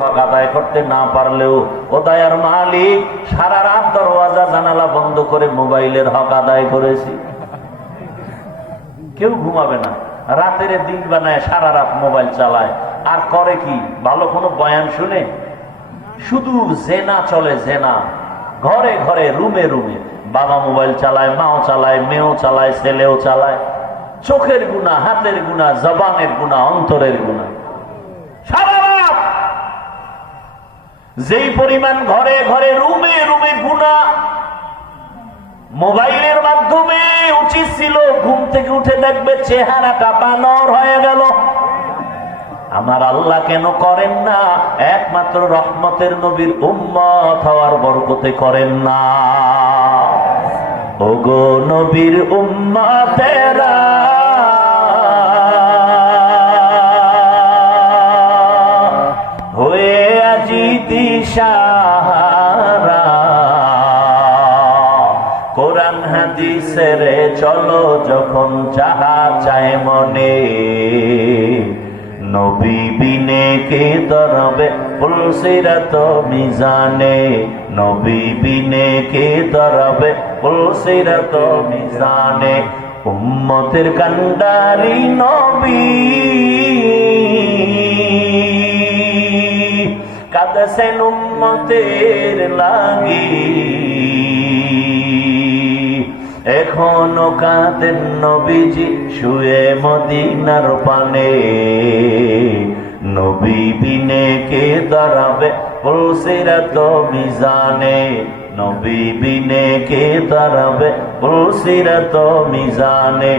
হক আদায় করতে না পারলেও ও দয়ার মালিক সারা রাত দরওয়াজা জানালা বন্ধ করে মোবাইলের হক আদায় করেছি। কেউ ঘুমাবে না, রাতের দিন বানায় সারা রাত মোবাইল চালায়। আর করে কি? ভালো কোনো বয়ান শুনে শুধু জেনা চলে, জেনা ঘরে ঘরে, রুমে রুমে। বাবা মোবাইল চালায়, মাও চালায়, মেয়েও চালায়, ছেলেও চালায়। চোখের গুনাহ, হাতের গুনাহ, জবানের গুনাহ, অন্তরের গুনাহ সারা রাত। যেই পরিমাণ ঘরে ঘরে, রুমে রুমে গুনাহ, মোবাইলের মাধ্যমে উচিত ছিল ঘুম থেকে উঠে দেখবে চেহারাটা বানর হয়ে গেল। আমার আল্লাহ কেন করেন না? একমাত্র রহমতের নবীর উম্মত হওয়ার বরকতে করেন না। ওগো নবীর উম্মতেরা, হয়ে আজি দিশাহারা, কোরআন হাদিসের চলো যখন যাহা চায় মনে, নবী বিনে কে দরবে পুলসিরাত মিজানে, নবী বিনে কে দরবে পুলসিরাত মিজানে। উম্মতের কান্ডারি নবী কাঁদছেন উম্মতের লাগি, এখনো কাঁদেন নবীজি শুয়ে মদিনার পানে, নবী বিনে কে দাঁড়াবে পুলসিরাত মিজানে, নবী বিনে কে দাঁড়াবে পুলসিরাত মিজানে।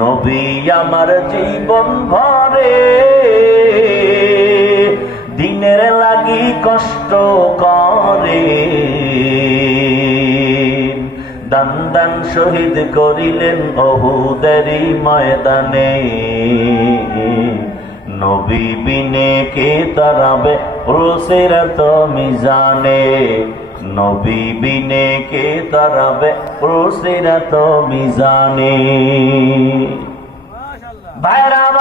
নবী আমার জীবন ভরে দিনের লাগি কষ্ট করে, দান দান শহীদ করিলেন উহুদেরই ময়দানে, নবী বিনে কে দাঁড়াবে পুলসিরাত মিজানে, নবী বিনে কে দাঁড়াবে পুলসিরাত মিজানে। ভাইরা আমার,